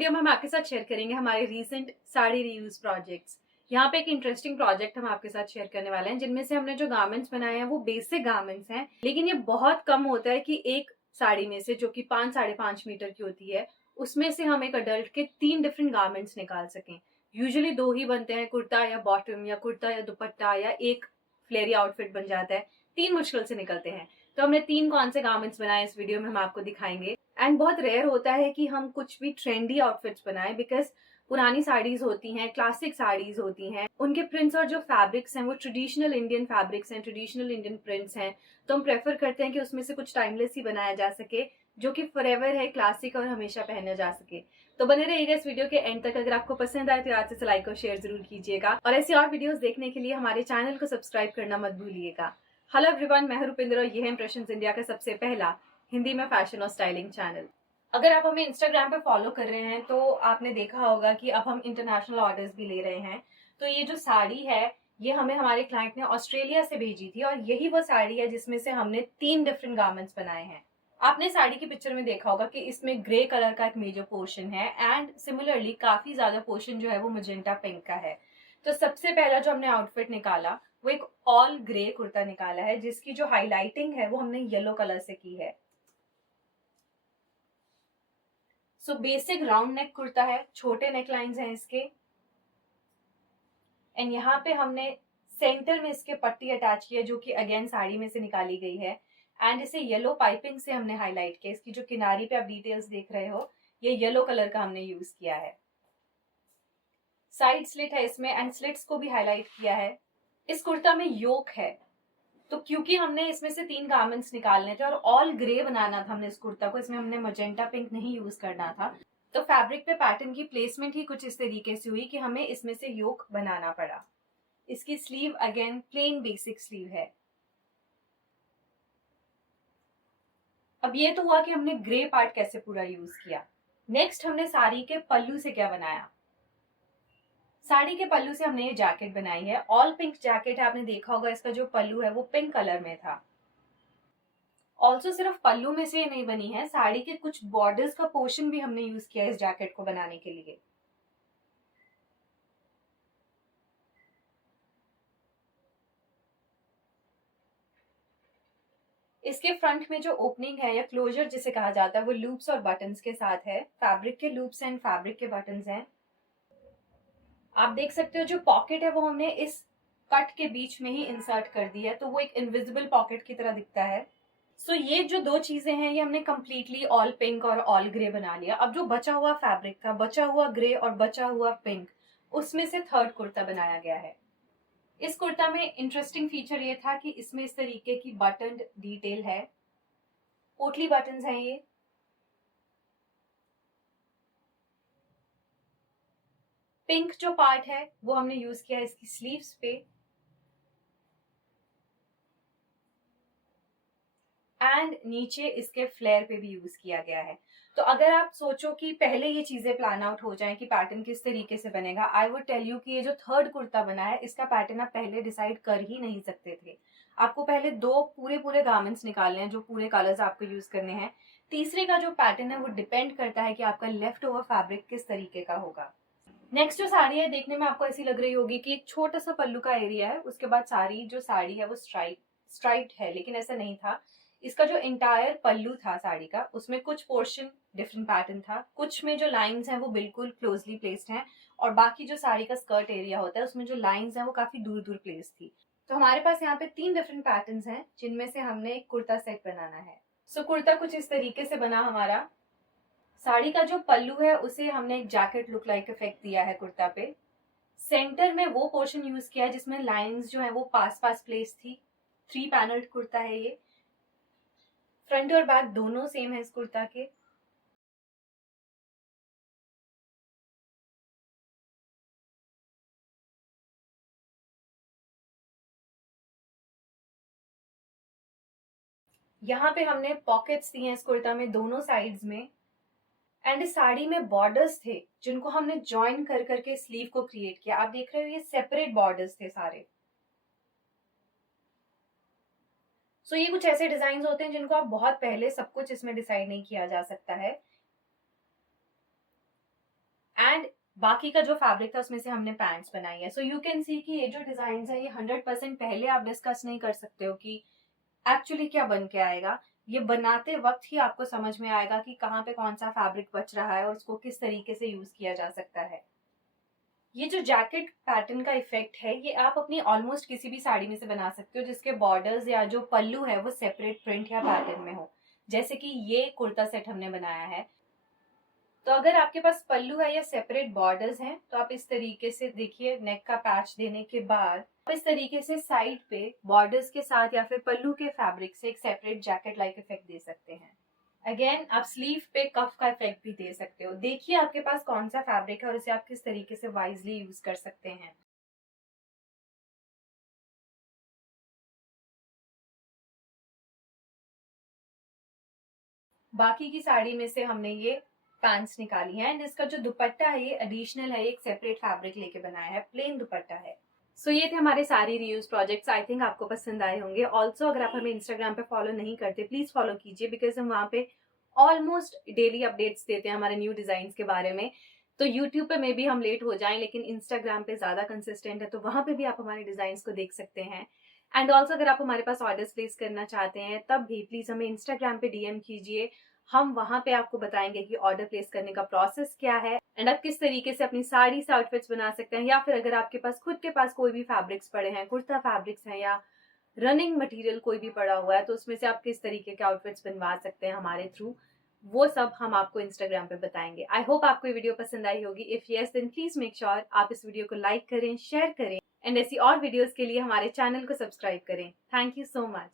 Video में हम आपके साथ शेयर करेंगे हमारे रीसेंट साड़ी रीयूज प्रोजेक्ट्स। यहाँ पे एक इंटरेस्टिंग प्रोजेक्ट हम आपके साथ शेयर करने वाले हैं, जिनमें से हमने जो गारमेंट्स बनाए हैं वो बेसिक गारमेंट्स हैं, लेकिन ये बहुत कम होता है कि एक साड़ी में से, जो कि 5-5.5 मीटर की होती है, उसमें से हम एक अडल्ट के 3 डिफरेंट गारमेंट्स निकाल सकें। यूजुअली 2 ही बनते हैं, कुर्ता या बॉटम या कुर्ता या दुपट्टा या एक फ्लेरी आउटफिट बन जाता है। 3 मुश्किल से निकलते हैं। तो हमने 3 कौन से गारमेंट्स बनाए इस वीडियो में हम आपको दिखाएंगे। एंड बहुत रेयर होता है कि हम कुछ भी ट्रेंडी आउटफिट्स बनाएं, बिकॉज पुरानी साड़ीज होती हैं, क्लासिक साड़ीज होती हैं, उनके प्रिंट्स और जो फैब्रिक्स हैं वो ट्रेडिशनल इंडियन फैब्रिक्स हैं, ट्रेडिशनल इंडियन प्रिंट्स हैं। तो हम प्रेफर करते हैं कि उसमें से कुछ टाइमलेस ही बनाया जा सके, जो कि फॉरएवर है, क्लासिक और हमेशा पहना जा सके। तो बने रहिएगा इस वीडियो के एंड तक। अगर आपको पसंद आए तो याद से लाइक और शेयर जरूर कीजिएगा, और ऐसी और वीडियोस देखने के लिए हमारे चैनल को सब्सक्राइब करना मत भूलिएगा। हेलो एवरीवन, मैं रुपिंदर और ये है इंप्रेशंस इंडिया का सबसे पहला हिंदी में फैशन और स्टाइलिंग चैनल। अगर आप हमें इंस्टाग्राम पे फॉलो कर रहे हैं तो आपने देखा होगा कि अब हम इंटरनेशनल ऑर्डर्स भी ले रहे हैं। तो ये जो साड़ी है ये हमें हमारे क्लाइंट ने ऑस्ट्रेलिया से भेजी थी, और यही वो साड़ी है जिसमें से हमने 3 डिफरेंट गारमेंट्स बनाए हैं। आपने साड़ी की पिक्चर में देखा होगा कि इसमें ग्रे कलर का एक मेजर पोर्शन है, एंड सिमिलरली काफी ज्यादा पोर्शन जो है वो मजेंटा पिंक का है। तो सबसे पहला जो हमने आउटफिट निकाला वो एक ऑल ग्रे कुर्ता निकाला है, जिसकी जो हाईलाइटिंग है वो हमने येलो कलर से की है। So basic round neck kurta है, छोटे नेक लाइन्स हैं इसके, एंड यहाँ पे हमने सेंटर में इसके पट्टी अटैच की है, जो कि अगेन साड़ी में से निकाली गई है, एंड इसे येलो पाइपिंग से हमने हाईलाइट किया। इसकी जो किनारी पे आप डिटेल्स देख रहे हो ये येलो कलर का हमने यूज किया है। साइड स्लिट है इसमें, एंड स्लिट्स को भी हाईलाइट किया है। इस कुर्ता में योक है, तो क्योंकि हमने इसमें से 3 गारमेंट्स निकालने थे और ऑल ग्रे बनाना था हमने इस कुर्ता को, इसमें हमने मजेंटा पिंक नहीं यूज करना था, तो फैब्रिक पे पैटर्न की प्लेसमेंट ही कुछ इस तरीके से हुई कि हमें इसमें से योक बनाना पड़ा। इसकी sleeve again plain basic sleeve है। अब ये तो हुआ कि हमने ग्रे पार्ट कैसे पूरा यूज किया। नेक्स्ट हमने साड़ी के पल्लू से क्या बनाया। साड़ी के पल्लू से हमने ये जैकेट बनाई है, ऑल पिंक जैकेट है। आपने देखा होगा इसका जो पल्लू है वो पिंक कलर में था। ऑल्सो सिर्फ पल्लू में से ये नहीं बनी है, साड़ी के कुछ बॉर्डर्स का पोर्शन भी हमने यूज किया इस जैकेट को बनाने के लिए। इसके फ्रंट में जो ओपनिंग है या क्लोजर जिसे कहा जाता है वो लूप्स और बटन्स के साथ है। फैब्रिक के लूप्स एंड फैब्रिक के बटन्स हैं। आप देख सकते हो जो पॉकेट है वो हमने इस कट के बीच में ही इंसर्ट कर दी है, तो वो एक इनविजिबल पॉकेट की तरह दिखता है। सो ये जो 2 चीजें हैं ये हमने कंप्लीटली ऑल पिंक और ऑल ग्रे बना लिया। अब जो बचा हुआ फैब्रिक था, बचा हुआ ग्रे और बचा हुआ पिंक, उसमें से थर्ड कुर्ता बनाया गया है। इस कुर्ता में इंटरेस्टिंग फीचर ये था कि इसमें इस तरीके की बटन डिटेल है, पोटली बटन्स हैं ये। पिंक जो पार्ट है वो हमने यूज किया इसकी स्लीव्स पे, एंड नीचे इसके फ्लेयर पे भी यूज किया गया है। तो अगर आप सोचो कि पहले ये चीजें प्लान आउट हो जाएं कि पैटर्न किस तरीके से बनेगा, आई वुड टेल यू कि ये जो थर्ड कुर्ता बना है इसका पैटर्न आप पहले डिसाइड कर ही नहीं सकते थे। आपको पहले 2 पूरे गारमेंट्स निकालने हैं जो पूरे कलर्स आपको यूज करने हैं। तीसरे का जो पैटर्न है वो डिपेंड करता है कि आपका लेफ्ट ओवर फैब्रिक किस तरीके का होगा। नेक्स्ट जो साड़ी है देखने में आपको ऐसी लग रही होगी कि एक छोटा सा पल्लू का एरिया है, उसके बाद सारी जो साड़ी है वो स्ट्राइप्ड है, लेकिन ऐसा नहीं था। इसका जो इंटायर पल्लू था साड़ी का, उसमें कुछ पोर्शन डिफरेंट पैटर्न था, कुछ में जो लाइंस हैं वो बिल्कुल क्लोजली प्लेस्ड हैं, और बाकी जो साड़ी का स्कर्ट एरिया होता है उसमें जो लाइंस हैं वो काफी दूर दूर प्लेस थी। तो हमारे पास यहाँ पे 3 डिफरेंट पैटर्न्स हैं जिनमें से हमने एक कुर्ता सेट बनाना है। सो कुर्ता कुछ इस तरीके से बना हमारा। साड़ी का जो पल्लू है उसे हमने एक जैकेट लुक लाइक इफेक्ट दिया है कुर्ता पे। सेंटर में वो पोर्शन यूज किया है जिसमें लाइंस जो है वो पास पास प्लेस थी। 3 पैनल्ड कुर्ता है ये। फ्रंट और बैक दोनों सेम है इस कुर्ता के। यहाँ पे हमने पॉकेट्स दी हैं इस कुर्ता में दोनों साइड्स में, एंड इस साड़ी में बॉर्डर्स थे जिनको हमने ज्वाइन कर करके स्लीव को क्रिएट किया। आप देख रहे हो ये सेपरेट बॉर्डर्स थे सारे। सो ये कुछ ऐसे डिजाइन होते हैं जिनको आप बहुत पहले सब कुछ इसमें डिसाइड नहीं किया जा सकता है। बाकी का जो फैब्रिक था उसमें से हमने पैंट्स बनाई है। सो यू कैन सी कि ये जो डिजाइन है ये 100% पहले आप डिस्कस नहीं कर सकते हो कि एक्चुअली क्या बन के आएगा। ये बनाते वक्त ही आपको समझ में आएगा कि कहाँ पे कौन सा फैब्रिक बच रहा है और उसको किस तरीके से यूज किया जा सकता है। ये जो जैकेट पैटर्न का इफेक्ट है ये आप अपनी ऑलमोस्ट किसी भी साड़ी में से बना सकते हो जिसके बॉर्डर्स या जो पल्लू है वो सेपरेट प्रिंट या पैटर्न में हो। जैसे कि ये कुर्ता सेट हमने बनाया है, तो अगर आपके पास पल्लू है या सेपरेट बॉर्डर्स हैं तो आप इस तरीके से देखिए, नेक का पैच देने के बाद आप इस तरीके से साइड पे बॉर्डर्स के साथ या फिर पल्लू के फैब्रिक से एक सेपरेट जैकेट लाइक इफेक्ट दे सकते हैं। अगेन आप स्लीव पे कफ का इफेक्ट भी दे सकते हो। देखिए आपके पास कौन सा फैब्रिक है और इसे आप किस तरीके से वाइजली यूज कर सकते हैं। बाकी की साड़ी में से हमने ये पैंट्स निकाली है एंड इसका जो दुपट्टा है ये एडिशनल है, एक सेपरेट फैब्रिक लेके बनाया है, प्लेन दुपट्टा है। सो ये थे हमारे सारी रीयूज प्रोजेक्ट्स। आई थिंक आपको पसंद आए होंगे। ऑल्सो अगर आप हमें इंस्टाग्राम पे फॉलो नहीं करते प्लीज फॉलो कीजिए, बिकॉज हम वहाँ पे ऑलमोस्ट डेली अपडेट्स देते हैं हमारे न्यू डिजाइन के बारे में। तो यूट्यूब पे मे भी हम लेट हो जाएं लेकिन इंस्टाग्राम पे ज्यादा कंसिस्टेंट है, तो वहां पे भी आप हमारे डिजाइन को देख सकते हैं। एंड ऑल्सो अगर आप हमारे पास ऑर्डर्स प्लेस करना चाहते हैं तब भी प्लीज हमें इंस्टाग्राम पे डीएम कीजिए। हम वहां पे आपको बताएंगे कि ऑर्डर प्लेस करने का प्रोसेस क्या है एंड आप किस तरीके से अपनी साड़ी से आउटफिट्स बना सकते हैं, या फिर अगर आपके पास खुद के पास कोई भी फैब्रिक्स पड़े हैं, कुर्ता फैब्रिक्स हैं या रनिंग मटेरियल कोई भी पड़ा हुआ है, तो उसमें से आप किस तरीके के आउटफिट्स बनवा सकते हैं हमारे थ्रू, वो सब हम आपको इंस्टाग्राम पे बताएंगे। आई होप आपको ये वीडियो पसंद आई होगी। If yes then please make sure आप इस वीडियो को लाइक करें, शेयर करें एंड ऐसी और वीडियोस के लिए हमारे चैनल को सब्सक्राइब करें। Thank you so much.